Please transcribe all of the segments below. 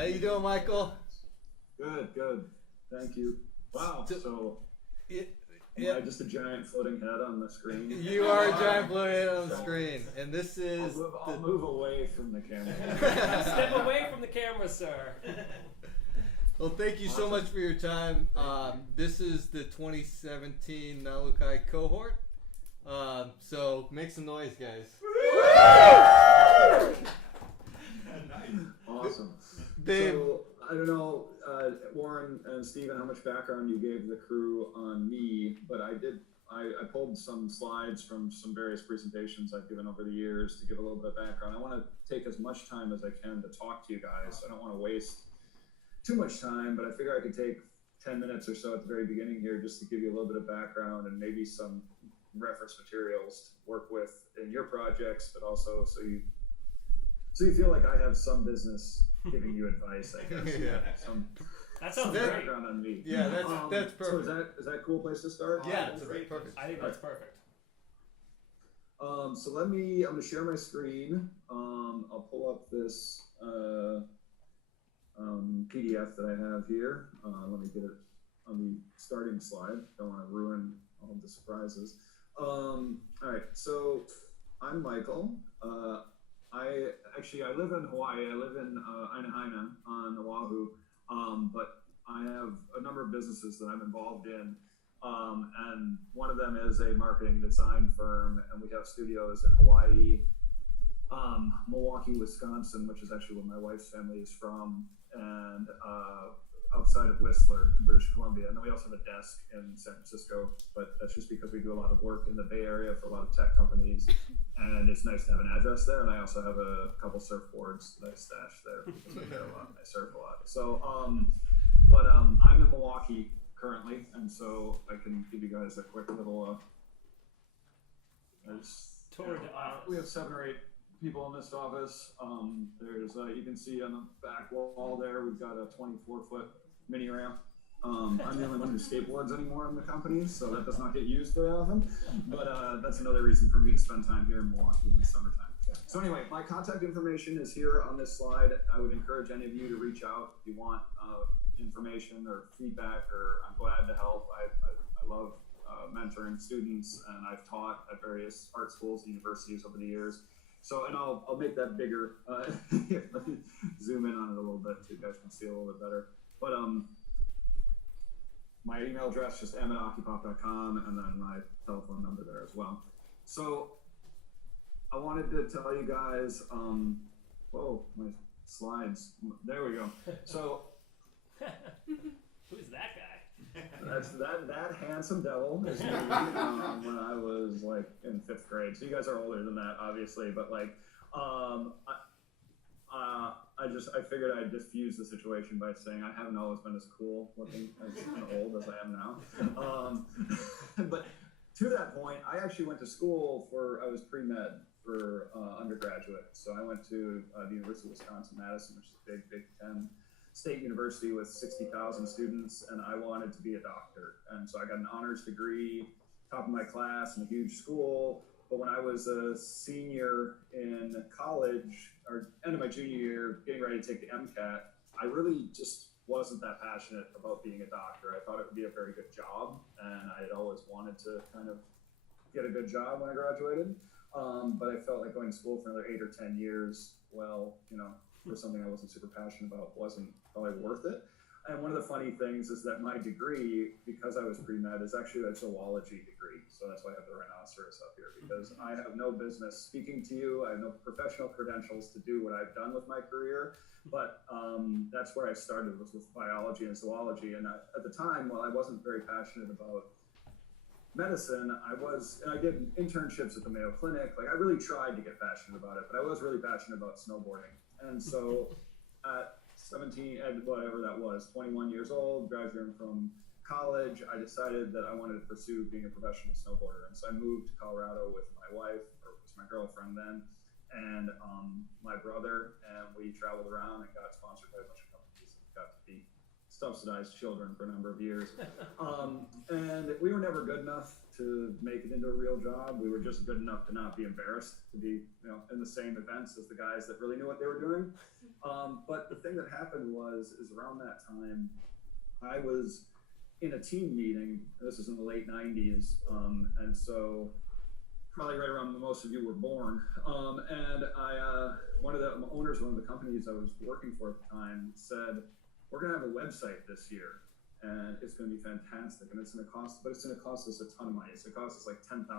How you doing, Michael? Good. Thank you. Wow. So, am I just a giant floating head on the screen? You are a giant floating head on the screen, and this is. I'll move away from the camera. Step away from the camera, sir. Well, thank you so much for your time. This is the 2017 Nalukai cohort. So make some noise, guys. Awesome. So I don't know, Warren and Steven, how much background you gave the crew on me, but I pulled some slides from some various presentations I've given over the years to give a little bit of background. I want to take as much time as I can to talk to you guys. I don't want to waste too much time, but I figure I could take 10 minutes or so at the very beginning here just to give you a little bit of background and maybe some reference materials to work with in your projects, but also so you feel like I have some business giving you advice, I guess. Yeah. That sounds great. great. Background on me. Yeah, that's perfect. So is that a cool place to start? Yeah, it's perfect. I think that's perfect. So I'm going to share my screen. I'll pull up this PDF that I have here. Let me get it on the starting slide. Don't want to ruin all the surprises. All right, so I'm Michael. I live in Hawaii. I live in Ainahaina on Oahu, but I have a number of businesses that I'm involved in, and one of them is a marketing design firm, and we have studios in Hawaii, Milwaukee, Wisconsin, which is actually where my wife's family is from, and outside of Whistler in British Columbia. And then we also have a desk in San Francisco, but that's just because we do a lot of work in the Bay Area for a lot of tech companies, and it's nice to have an address there. And I also have a couple surfboards that I stash there because I get a lot, I surf a lot. So, I'm in Milwaukee currently, and so I can give you guys a quick little we have 7 or 8 people in this office. There's you can see on the back wall there, we've got a 24-foot mini ramp. I'm the only one who skateboards anymore in the company, so that does not get used very often. But that's another reason for me to spend time here in Milwaukee in the summertime. So anyway, my contact information is here on this slide. I would encourage any of you to reach out if you want information or feedback, or I'm glad to help. I love mentoring students, and I've taught at various art schools and universities over the years. So, and I'll make that bigger. Let me zoom in on it a little bit so you guys can see a little bit better. But my email address is m@ocupop.com, and then my telephone number there as well. So I wanted to tell you guys, whoa, my slides. There we go. So Who's that guy? That's that handsome devil is me when I was like in 5th grade. So you guys are older than that, obviously, but like, I figured I'd diffuse the situation by saying I haven't always been as cool looking and old as I am now. But to that point, I actually went to school I was pre-med for undergraduate. So I went to the University of Wisconsin-Madison, which is a Big Ten state university with 60,000 students, and I wanted to be a doctor. And so I got an honors degree, top of my class in a huge school. But when I was a senior in college, or end of my junior year, getting ready to take the MCAT, I really just wasn't that passionate about being a doctor. I thought it would be a very good job, and I had always wanted to kind of get a good job when I graduated. But I felt like going to school for another 8 or 10 years, well, for something I wasn't super passionate about, wasn't probably worth it. And one of the funny things is that my degree, because I was pre-med, is actually a zoology degree. So that's why I have the rhinoceros up here, because I have no business speaking to you. I have no professional credentials to do what I've done with my career. But that's where I started, was with biology and zoology. And at the time, while I wasn't very passionate about medicine, I did internships at the Mayo Clinic. Like, I really tried to get passionate about it, but I was really passionate about snowboarding. And so at 17, whatever that was, 21 years old, graduating from college, I decided that I wanted to pursue being a professional snowboarder. And so I moved to Colorado with my wife, or was my girlfriend then, and my brother, and we traveled around and got sponsored by a bunch of companies and got to be subsidized children for a number of years. And we were never good enough to make it into a real job. We were just good enough to not be embarrassed to be, in the same events as the guys that really knew what they were doing. But the thing that happened is around that time, I was in a team meeting. This was in the late 90s. And so probably right around when most of you were born. And one of the owners of one of the companies I was working for at the time said, we're gonna have a website this year and it's gonna be fantastic. And it's gonna cost us a ton of money. It's gonna cost us like $10,000.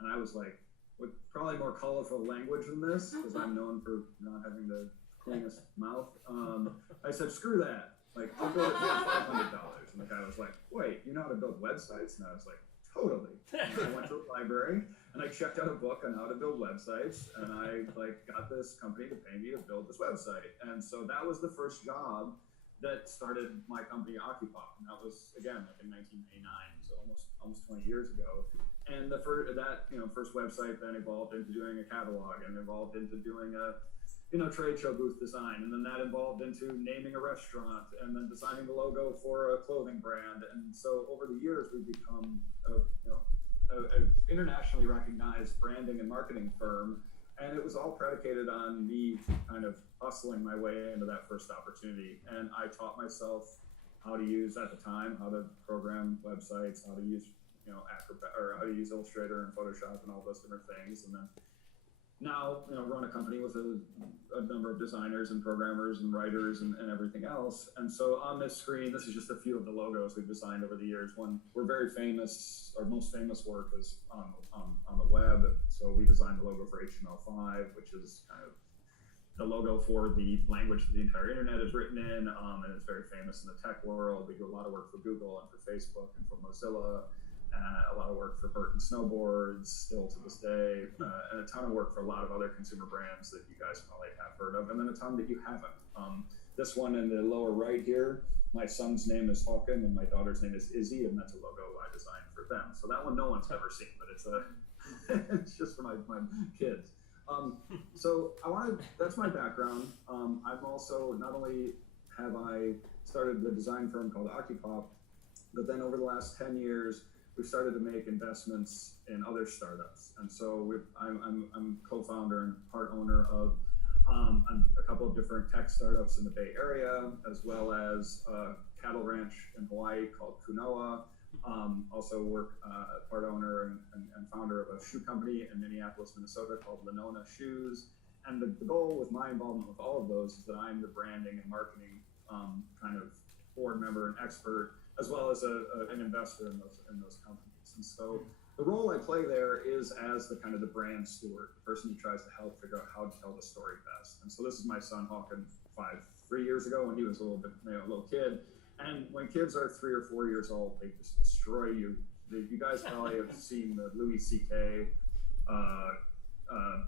And I was like, with probably more colorful language than this, because I'm known for not having the cleanest mouth. I said, screw that. Like, I'll build it for $500. And the guy was like, wait, you know how to build websites? And I was like, totally. And I went to the library and I checked out a book on how to build websites, and I got this company to pay me to build this website. And so that was the first job that started my company Ocupop, and that was again like in 1999, so almost 20 years ago. And the first website then evolved into doing a catalog, and evolved into doing a trade show booth design, and then that evolved into naming a restaurant, and then designing the logo for a clothing brand. And so over the years, we've become an internationally recognized branding and marketing firm, and it was all predicated on me kind of hustling my way into that first opportunity. And I taught myself how to use, at the time, how to program websites, how to use Acrobat, or how to use Illustrator and Photoshop and all those different things. And then now, run a company with a number of designers and programmers and writers and everything else. And so on this screen, this is just a few of the logos we've designed over the years. One, we're very famous, our most famous work is on the web. So we designed the logo for HTML5, which is kind of the logo for the language that the entire internet is written in, and it's very famous in the tech world. We do a lot of work for Google and for Facebook and for Mozilla. A lot of work for Burton Snowboards, still to this day, and a ton of work for a lot of other consumer brands that you guys probably have heard of, and then a ton that you haven't. This one in the lower right here, my son's name is Hawken, and my daughter's name is Izzy, and that's a logo I designed for them. So that one no one's ever seen, but it's just for my kids. So that's my background. I'm also, not only have I started the design firm called Ocupop, but then over the last 10 years, we've started to make investments in other startups. And so I'm co-founder and part owner of a couple of different tech startups in the Bay Area, as well as a cattle ranch in Hawaii called Kunoa. Also work part owner and founder of a shoe company in Minneapolis, Minnesota called Lenona Shoes. And the goal with my involvement with all of those is that I'm the branding and marketing kind of board member and expert, as well as an investor in those companies. And so the role I play there is as the kind of the brand steward, the person who tries to help figure out how to tell the story best. And so this is my son Hawken 3 years ago when he was a little kid. And when kids are 3 or 4 years old, they just destroy you. You guys probably have seen the Louis C.K.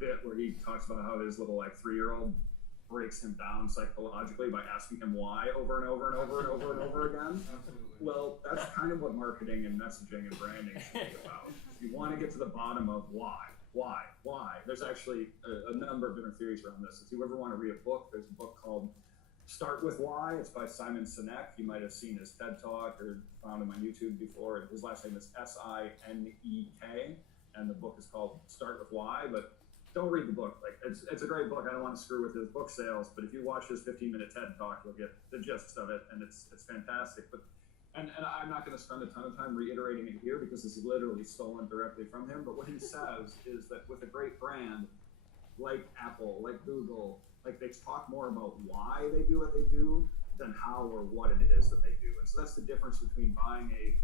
Bit where he talks about how his little 3-year-old breaks him down psychologically by asking him why over and over and over and over and over again. Absolutely. Well, that's kind of what marketing and messaging and branding should be about. You want to get to the bottom of why. There's actually a number of different theories around this. If you ever want to read a book, there's a book called Start With Why. It's by Simon Sinek. You might have seen his TED Talk or found him on YouTube before. His last name is S-I-N-E-K, and the book is called Start With Why. But don't read the book. It's a great book. I don't want to screw with his book sales, but if you watch his 15-minute TED Talk, you'll get the gist of it, and it's fantastic. But and I'm not going to spend a ton of time reiterating it here because this is literally stolen directly from him. But what he says is that with a great brand like Apple, like Google, they talk more about why they do what they do than how or what it is that they do. And so that's the difference between buying a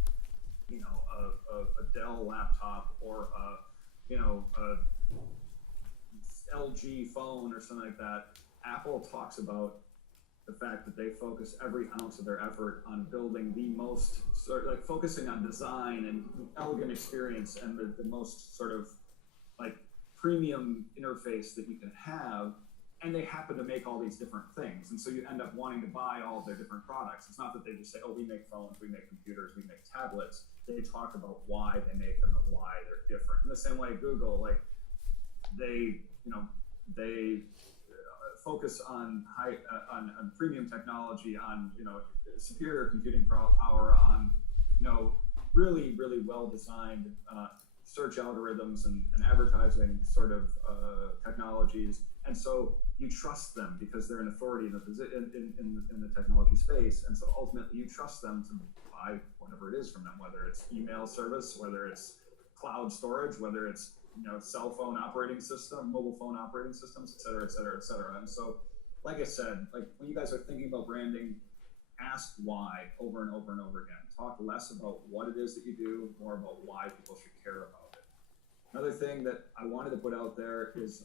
Dell laptop or a LG phone or something like that. Apple talks about the fact that they focus every ounce of their effort on building the most focusing on design and elegant experience and the most sort of premium interface that you can have. And they happen to make all these different things. And so you end up wanting to buy all of their different products. It's not that they just say, oh, we make phones, we make computers, we make tablets. They talk about why they make them and why they're different. In the same way, Google, they focus on on premium technology, on superior computing power, on really well designed search algorithms and advertising sort of technologies, and so you trust them because they're an authority in the technology space, and so ultimately you trust them to buy whatever it is from them, whether it's email service, whether it's cloud storage, whether it's cell phone operating system, mobile phone operating systems, et cetera, et cetera, et cetera. And so, like I said, like when you guys are thinking about branding, ask why over and over and over again. Talk less about what it is that you do, more about why people should care about it. Another thing that I wanted to put out there is,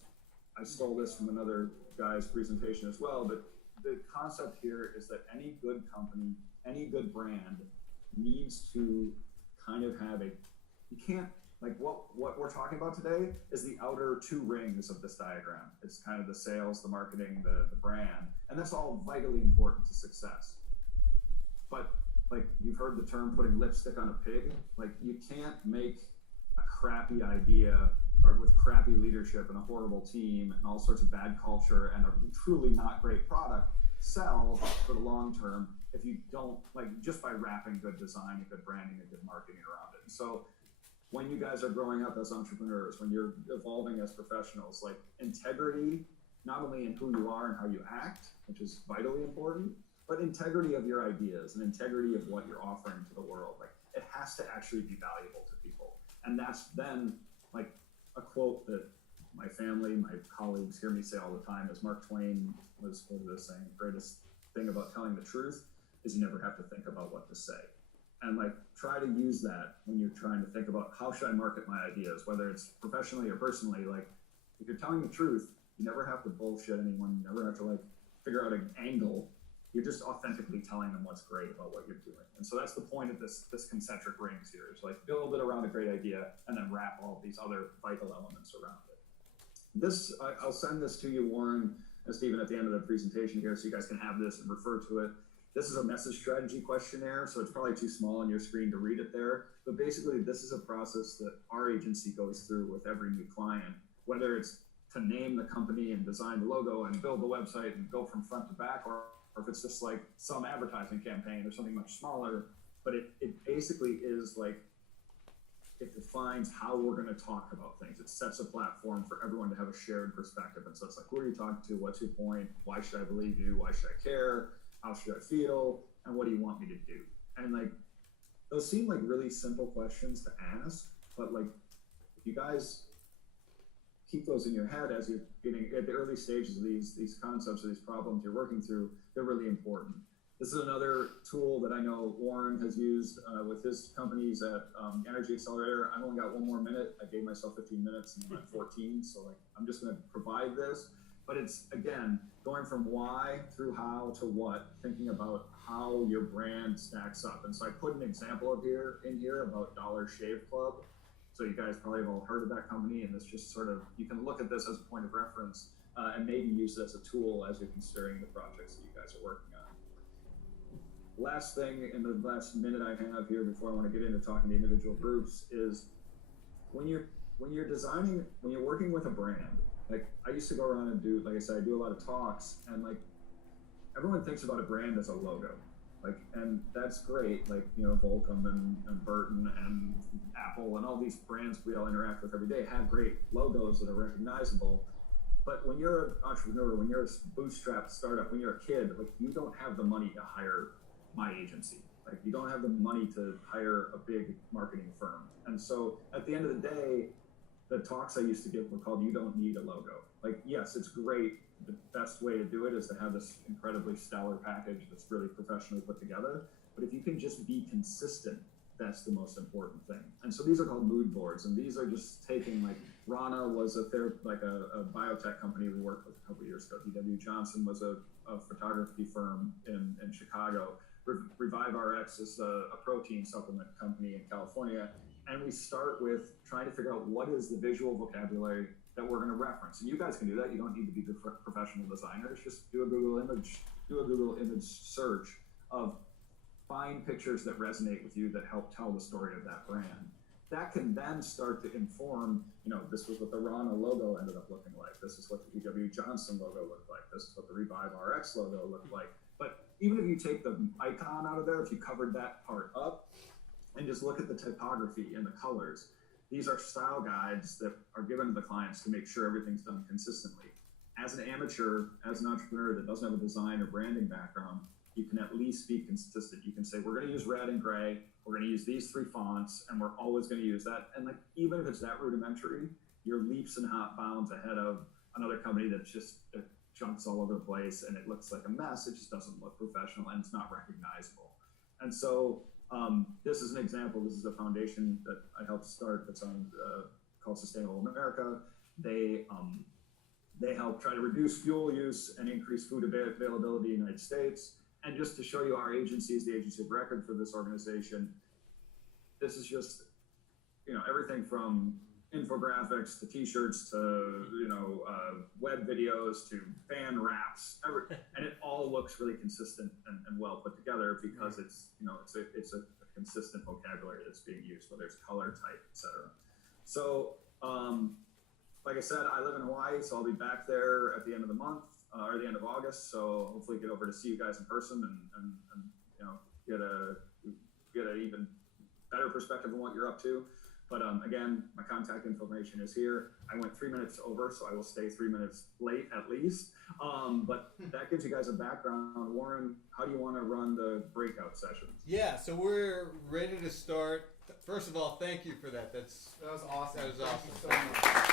I stole this from another guy's presentation as well, but the concept here is that any good company, any good brand needs to kind of have you can't, like what we're talking about today is the outer two rings of this diagram. It's kind of the sales, the marketing, the brand, and that's all vitally important to success. But like you've heard the term putting lipstick on a pig, like you can't make a crappy idea or with crappy leadership and a horrible team and all sorts of bad culture and a truly not great product sell for the long term if you don't, like, just by wrapping good design and good branding and good marketing around it. And so when you guys are growing up as entrepreneurs, when you're evolving as professionals, like integrity, not only in who you are and how you act, which is vitally important, but integrity of your ideas and integrity of what you're offering to the world. Like it has to actually be valuable to people. And that's then like a quote that my family, my colleagues hear me say all the time is Mark Twain was quoted as saying, the greatest thing about telling the truth is you never have to think about what to say. And like, try to use that when you're trying to think about how should I market my ideas, whether it's professionally or personally. Like, if you're telling the truth, you never have to bullshit anyone. You never have to like figure out an angle. You're just authentically telling them what's great about what you're doing. And so that's the point of this concentric rings here, is like build it around a great idea and then wrap all these other vital elements around it. This, I'll send this to you, Warren and Stephen, at the end of the presentation here, so you guys can have this and refer to it. This is a message strategy questionnaire, so it's probably too small on your screen to read it there. But basically, this is a process that our agency goes through with every new client, whether it's to name the company and design the logo and build the website and go from front to back, or if it's just like some advertising campaign or something much smaller. But it basically is like, it defines how we're going to talk about things. It sets a platform for everyone to have a shared perspective. And so it's like, who are you talking to? What's your point? Why should I believe you? Why should I care? How should I feel? And what do you want me to do? And like, those seem like really simple questions to ask, but like, if you guys keep those in your head as you're getting at the early stages of these concepts or these problems you're working through, they're really important. This is another tool that I know Warren has used with his companies at Energy Accelerator. I've only got one more minute. I gave myself 15 minutes and I'm at 14. So like, I'm just going to provide this, but it's, again, going from why through how to what, thinking about how your brand stacks up. And so I put an example of in here about Dollar Shave Club. So you guys probably have all heard of that company, and this just sort of, you can look at this as a point of reference and maybe use it as a tool as you're considering the projects that you guys are working on. Last thing in the last minute I have here before I want to get into talking to individual groups is when you're designing, when you're working with a brand, like I used to go around and do, like I said, I do a lot of talks, and like everyone thinks about a brand as a logo. Like, and that's great, like, you know, Volcom and Burton and Apple and all these brands we all interact with every day have great logos that are recognizable. But when you're an entrepreneur, when you're a bootstrap startup, when you're a kid, like, you don't have the money to hire my agency. Like, you don't have the money to hire a big marketing firm. And so at the end of the day, the talks I used to give were called "You Don't Need a Logo." Like, yes, it's great. The best way to do it is to have this incredibly stellar package that's really professionally put together. But if you can just be consistent, that's the most important thing. And so these are called mood boards. And these are just taking, like, Rana was a biotech company we worked with a couple of years ago. D.W. Johnson was a photography firm in Chicago. Revive RX is a protein supplement company in California. And we start with trying to figure out what is the visual vocabulary that we're going to reference. And you guys can do that. You don't need to be professional designers. Just do a Google image search of find pictures that resonate with you that help tell the story of that brand. that can then start to inform, this was what the Rana logo ended up looking like. This is what the E.W. Johnson logo looked like. This is what the Revive RX logo looked like. But even if you take the icon out of there, if you covered that part up and just look at the typography and the colors, these are style guides that are given to the clients to make sure everything's done consistently. As an amateur, as an entrepreneur that doesn't have a design or branding background, you can at least be consistent. You can say, we're going to use red and gray. We're going to use these 3 fonts, and we're always going to use that. And like, even if it's that rudimentary, you're leaps and bounds ahead of another company that's just chunks all over the place and it looks like a mess. It just doesn't look professional and it's not recognizable. And so this is an example. This is a foundation that I helped start that's on called Sustainable America. They help try to reduce fuel use and increase food availability in the United States. And just to show you, our agency is the agency of record for this organization. This is just, everything from infographics to T-shirts to web videos to fan wraps, and it all looks really consistent and well put together because it's a consistent vocabulary that's being used, whether it's color, type, etc. So, like I said, I live in Hawaii, so I'll be back there at the end of the month or the end of August. So hopefully get over to see you guys in person and get a even better perspective on what you're up to. But again, my contact information is here. I went 3 minutes over, so I will stay 3 minutes late at least. But that gives you guys a background. Warren, how do you want to run the breakout sessions? Yeah, so we're ready to start. First of all, thank you for that. That was awesome. That was awesome. Thank you so much.